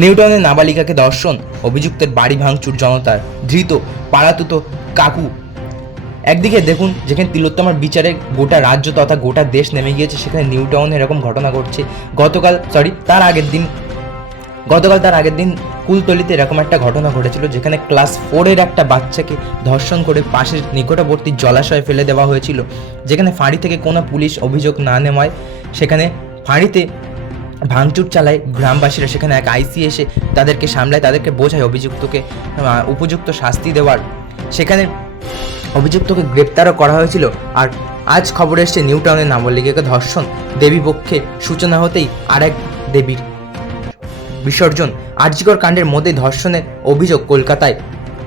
নিউটাউনে নাবালিকাকে ধর্ষণ, অভিযুক্তের বাড়ি ভাঙচুর জনতার, ধৃত পাড়াতুত কাকু। একদিকে দেখুন যেখানে তিলোত্তমার বিচারে গোটা রাজ্য তথা গোটা দেশ নেমে গিয়েছে, সেখানে নিউটাউনে এরকম ঘটনা ঘটছে। তার আগের দিন কুলতলিতে এরকম একটা ঘটনা ঘটেছিল, যেখানে ক্লাস 4-এর একটা বাচ্চাকে ধর্ষণ করে পাশের নিকটবর্তী জলাশয়ে ফেলে দেওয়া হয়েছিল, যেখানে ফাঁড়ি থেকে কোনো পুলিশ অভিযোগ না নেওয়ায় সেখানে ফাঁড়িতে ভাঙচুর চালায় গ্রামবাসীরা। সেখানে এক আইসি এসে তাদেরকে সামলায়, তাদেরকে বোঝায় অভিযুক্তকে উপযুক্ত শাস্তি দেওয়ার। সেখানে অভিযুক্তকে গ্রেপ্তারও করা হয়েছিল। আর আজ খবর এসছে নিউটাউনের নাবালিকাকে ধর্ষণ, দেবী পক্ষে সূচনা হতেই আরেক দেবীর বিসর্জন। আরজিকর কাণ্ডের মধ্যে ধর্ষণের অভিযোগ কলকাতায়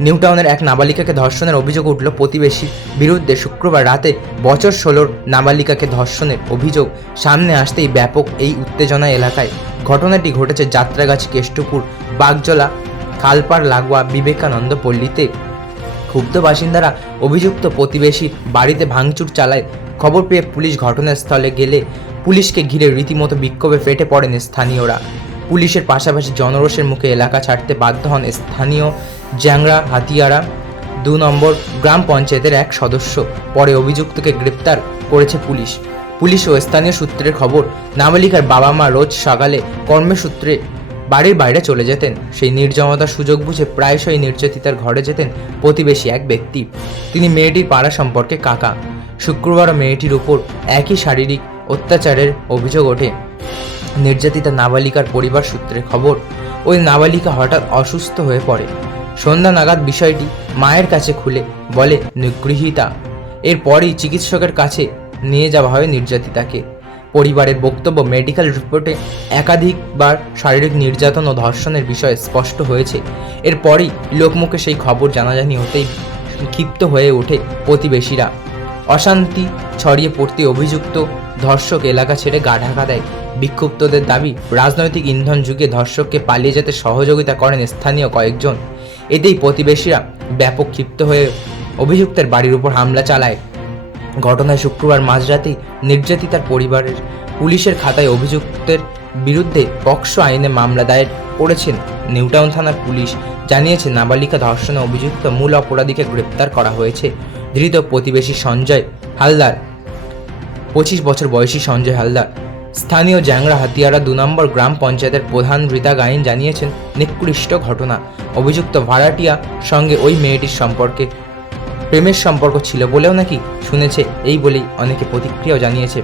নিউটাউনের এক নাবালিকাকে ধর্ষণের অভিযোগ উঠল প্রতিবেশীর বিরুদ্ধে। শুক্রবার রাতে বছর 16 নাবালিকাকে ধর্ষণের অভিযোগ সামনে আসতেই ব্যাপক এই উত্তেজনা এলাকায়। ঘটনাটি ঘটেছে যাত্রাগাছি, কেষ্টপুর, বাগজলা, খালপাড় লাগোয়া বিবেকানন্দ পল্লীতে। ক্ষুব্ধ বাসিন্দারা অভিযুক্ত প্রতিবেশীর বাড়িতে ভাঙচুর চালায়। খবর পেয়ে পুলিশ ঘটনাস্থলে গেলে পুলিশকে ঘিরে রীতিমতো বিক্ষোভে ফেটে পড়েন স্থানীয়রা। পুলিশের পাশাপাশি জনরোষের মুখে এলাকা ছাড়তে বাধ্য হন স্থানীয় জ্যাংরা হাতিয়ারা 2 নম্বর গ্রাম পঞ্চায়েতের এক সদস্য। পরে অভিযুক্তকে গ্রেপ্তার করেছে পুলিশ ও স্থানীয় সূত্রের খবর, নাবালিকার বাবা মা রোজ সকালে কর্মসূত্রে বাড়ির বাইরে চলে যেতেন। সেই নির্জনতার সুযোগ বুঝে প্রায়শই নির্যাতিতার ঘরে যেতেন প্রতিবেশী এক ব্যক্তি। তিনি মেয়েটির পাড়া সম্পর্কে কাকা। শুক্রবারও মেয়েটির উপর একই শারীরিক অত্যাচারের অভিযোগ ওঠে। নির্যাতিতা নাবালিকার পরিবার সূত্রে খবর, ওই নাবালিকা হঠাৎ অসুস্থ হয়ে পড়ে। সন্ধ্যা নাগাদ বিষয়টি মায়ের কাছে খুলে বলে নিগৃহীতা। এরপরই চিকিৎসকের কাছে নিয়ে যাওয়া হয় নির্যাতিতাকে। পরিবারের বক্তব্য, মেডিকেল রিপোর্টে একাধিকবার শারীরিক নির্যাতন ও ধর্ষণের বিষয় স্পষ্ট হয়েছে। এরপরই লোকমুখে সেই খবর জানাজানি হতেই ক্ষিপ্ত হয়ে ওঠে প্রতিবেশীরা। অশান্তি ছড়িয়ে পড়তে অভিযুক্ত ধর্ষক এলাকা ছেড়ে গা ঢাকা দেয়। বিক্ষুব্ধদের দাবি, রাজনৈতিক ইন্ধন যুগে ধর্ষককে পালিয়ে যেতে সহযোগিতা করেন স্থানীয় কয়েকজন। এতেই প্রতিবেশীরা ব্যাপক ক্ষিপ্ত হয়ে অভিযুক্তের বাড়ির উপর হামলা চালায়। ঘটনায় শুক্রবার মাঝরাতেই নির্যাতিতার পরিবারের পুলিশের খাতায় অভিযুক্তের বিরুদ্ধে পক্সো আইনে মামলা দায়ের করেছেন নিউটাউন থানার পুলিশ। জানিয়েছে, নাবালিকা ধর্ষণে অভিযুক্ত মূল অপরাধীকে গ্রেপ্তার করা হয়েছে। ধৃত প্রতিবেশী সঞ্জয় হালদার, 25 বছর বয়সী সঞ্জয় হালদার। স্থানীয় জ্যাংরা হাতিয়ারা 2 নম্বর গ্রাম পঞ্চায়েতের প্রধান রীতা গায়েন জানিয়েছেন, নিকৃষ্ট ঘটনা। অভিযুক্ত ভাড়াটিয়া সঙ্গে ওই মেয়েটির সম্পর্কে প্রেমের সম্পর্ক ছিল বলেও নাকি শুনেছে, এই বলেই অনেকে প্রতিক্রিয়াও জানিয়েছে।